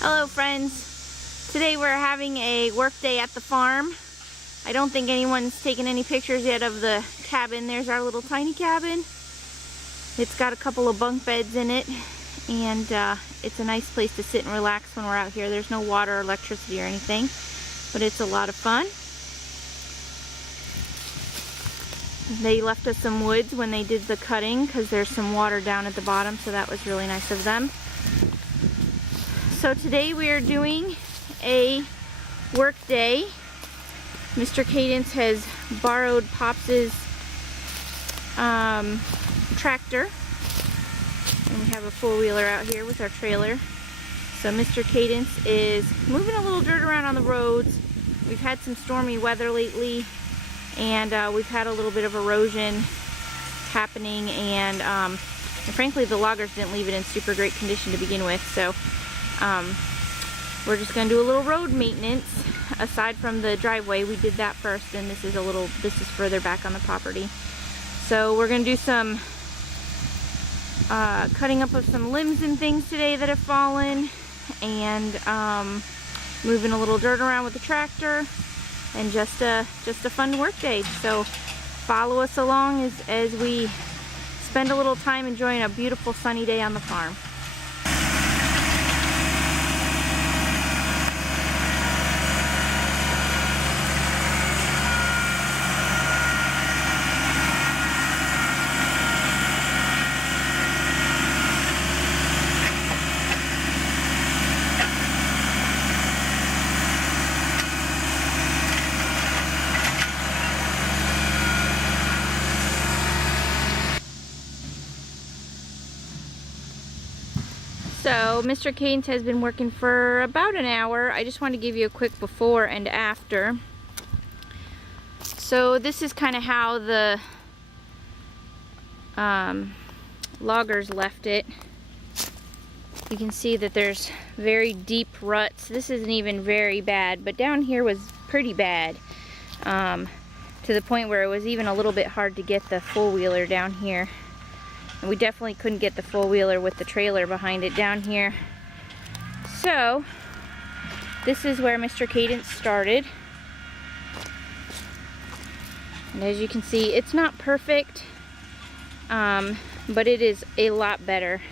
Hello friends, today we're having a work day at the farm. I don't think anyone's taken any pictures yet of the cabin. There's our little tiny cabin. It's got a couple of bunk beds in it, and it's a nice place to sit and relax when we're out here. There's no water or electricity or anything, but it's a lot of fun. They left us some woods when they did the cutting because there's some water down at the bottom, so that was really nice of them. So today we are doing a work day. Mr. Cadence has borrowed Pops's tractor, and we have a four-wheeler out here with our trailer. So Mr. Cadence is moving a little dirt around on the roads. We've had some stormy weather lately, and we've had a little bit of erosion happening, and frankly the loggers didn't leave it in super great condition to begin with, so we're just going to do a little road maintenance. Aside from the driveway, we did that first, and this is further back on the property. So we're going to do some cutting up of some limbs and things today that have fallen, and moving a little dirt around with the tractor, and just a fun work day. So follow us along as we spend a little time enjoying a beautiful sunny day on the farm. So Mr. Cadence has been working for about an hour. I just wanted to give you a quick before and after. So this is kind of how the loggers left it. You can see that there's very deep ruts. This isn't even very bad, but down here was pretty bad, to the point where it was even a little bit hard to get the four-wheeler down here. And we definitely couldn't get the four-wheeler with the trailer behind it down here. So this is where Mr. Cadence started. And as you can see, it's not perfect, but it is a lot better.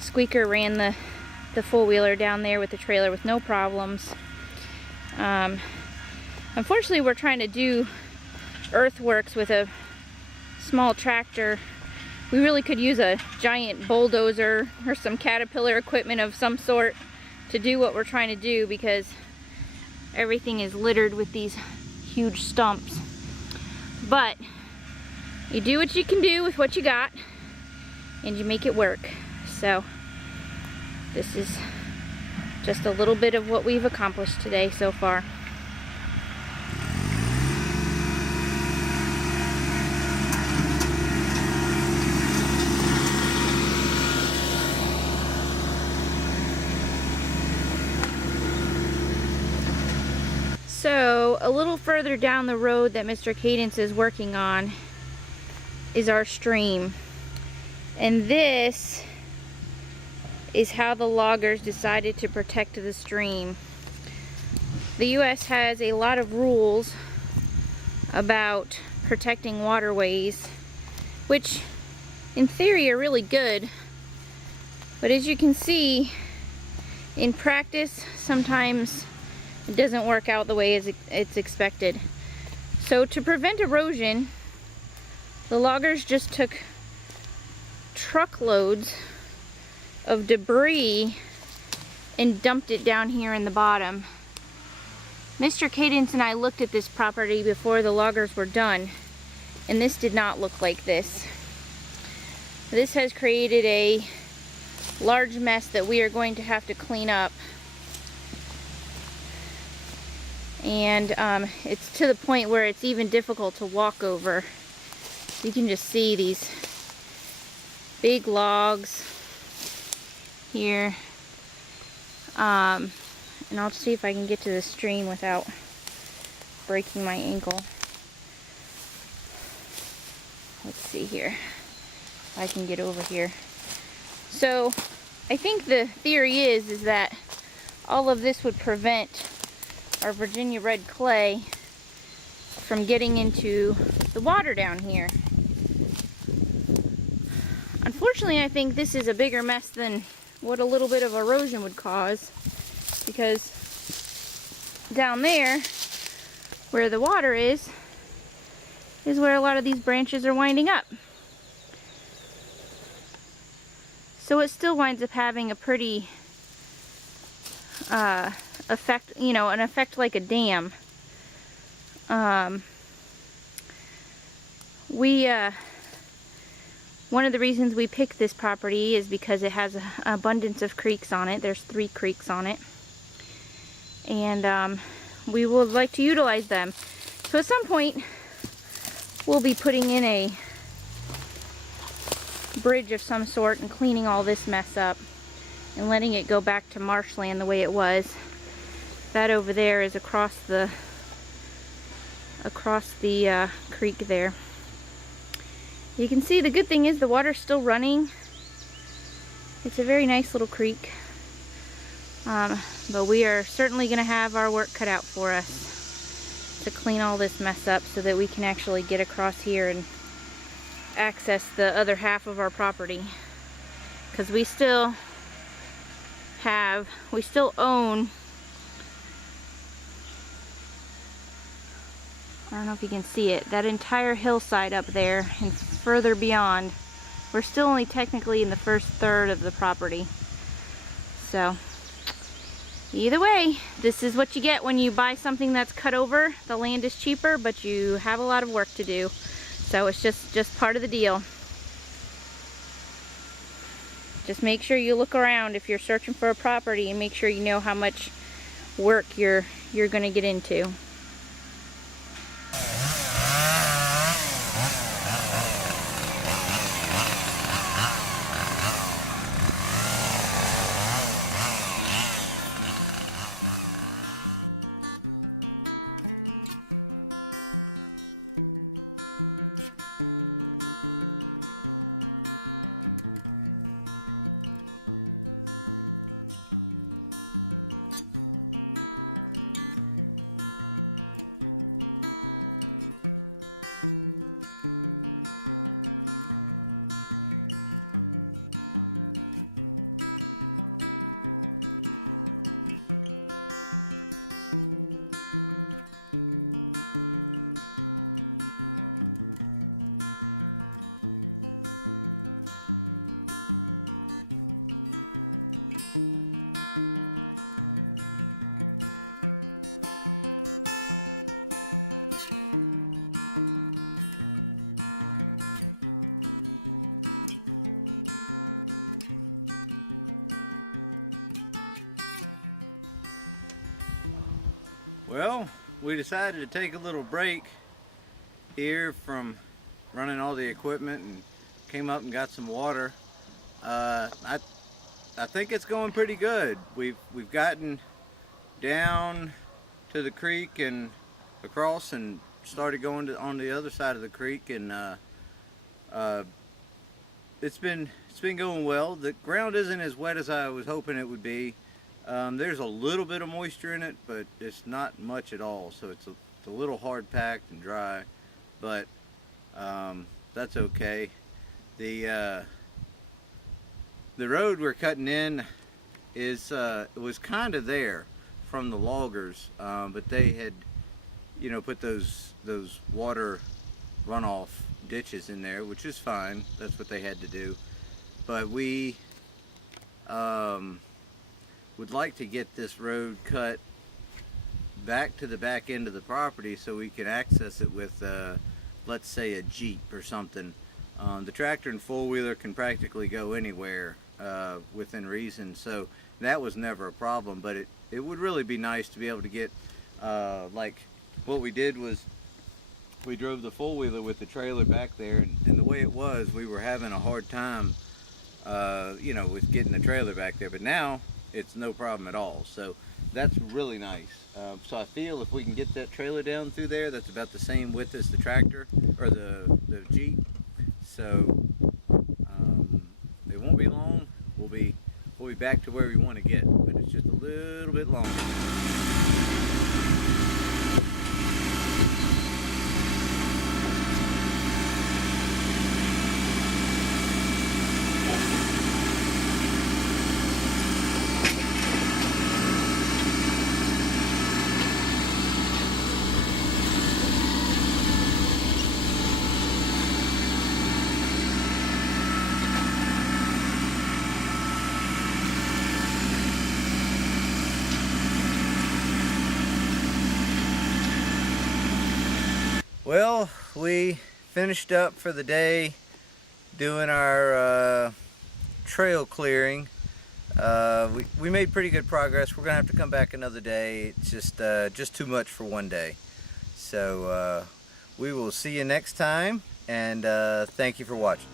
Squeaker ran the four-wheeler down there with the trailer with no problems. Unfortunately, we're trying to do earthworks with a small tractor. We really could use a giant bulldozer or some Caterpillar equipment of some sort to do what we're trying to do, because everything is littered with these huge stumps. But you do what you can do with what you got, and you make it work. So this is just a little bit of what we've accomplished today so far. So a little further down the road that Mr. Cadence is working on is our stream. And this is how the loggers decided to protect the stream. The U.S. has a lot of rules about protecting waterways, which in theory are really good. But as you can see, in practice, sometimes it doesn't work out the way it's expected. So to prevent erosion, the loggers just took truckloads of debris and dumped it down here in the bottom. Mr. Cadence and I looked at this property before the loggers were done, and this did not look like this. This has created a large mess that we are going to have to clean up. And it's to the point where it's even difficult to walk over. You can just see these big logs here. And I'll see if I can get to the stream without breaking my ankle. Let's see here if I can get over here. So I think the theory is that all of this would prevent our Virginia red clay from getting into the water down here. Unfortunately, I think this is a bigger mess than what a little bit of erosion would cause, because down there where the water is where a lot of these branches are winding up. So it still winds up having a pretty effect, you know, an effect like a dam. One of the reasons we picked this property is because it has an abundance of creeks on it. There's 3 creeks on it. And we would like to utilize them. So at some point, we'll be putting in a bridge of some sort and cleaning all this mess up and letting it go back to marshland the way it was. That over there is across the creek there. You can see the good thing is the water's still running. It's a very nice little creek. But we are certainly going to have our work cut out for us to clean all this mess up so that we can actually get across here and access the other half of our property. Because we still own, I don't know if you can see it, that entire hillside up there and further beyond. We're still only technically in the first third of the property. So either way, this is what you get when you buy something that's cut over. The land is cheaper, but you have a lot of work to do. So it's just part of the deal. Just make sure you look around if you're searching for a property, and make sure you know how much work you're going to get into. Well, we decided to take a little break here from running all the equipment and came up and got some water. I think it's going pretty good. We've gotten down to the creek and across and started going on the other side of the creek, and it's been going well. The ground isn't as wet as I was hoping it would be. There's a little bit of moisture in it, but it's not much at all, so it's a little hard packed and dry, but that's okay. The road we're cutting in was kind of there from the loggers, but they had, you know, put those water runoff ditches in there, which is fine. That's what they had to do. But we would like to get this road cut back to the back end of the property so we can access it with, let's say, a Jeep or something. The tractor and four-wheeler can practically go anywhere within reason, so that was never a problem. But it would really be nice to be able to get, like what we did was we drove the four-wheeler with the trailer back there, and the way it was, we were having a hard time, you know, with getting the trailer back there. But now it's no problem at all, so that's really nice. So I feel if we can get that trailer down through there, that's about the same width as the tractor or the Jeep. So it won't be long. We'll be back to where we want to get, but it's just a little bit Well, we finished up for the day doing our trail clearing. We made pretty good progress. We're gonna have to come back another day. It's just too much for one day. So we will see you next time, and thank you for watching.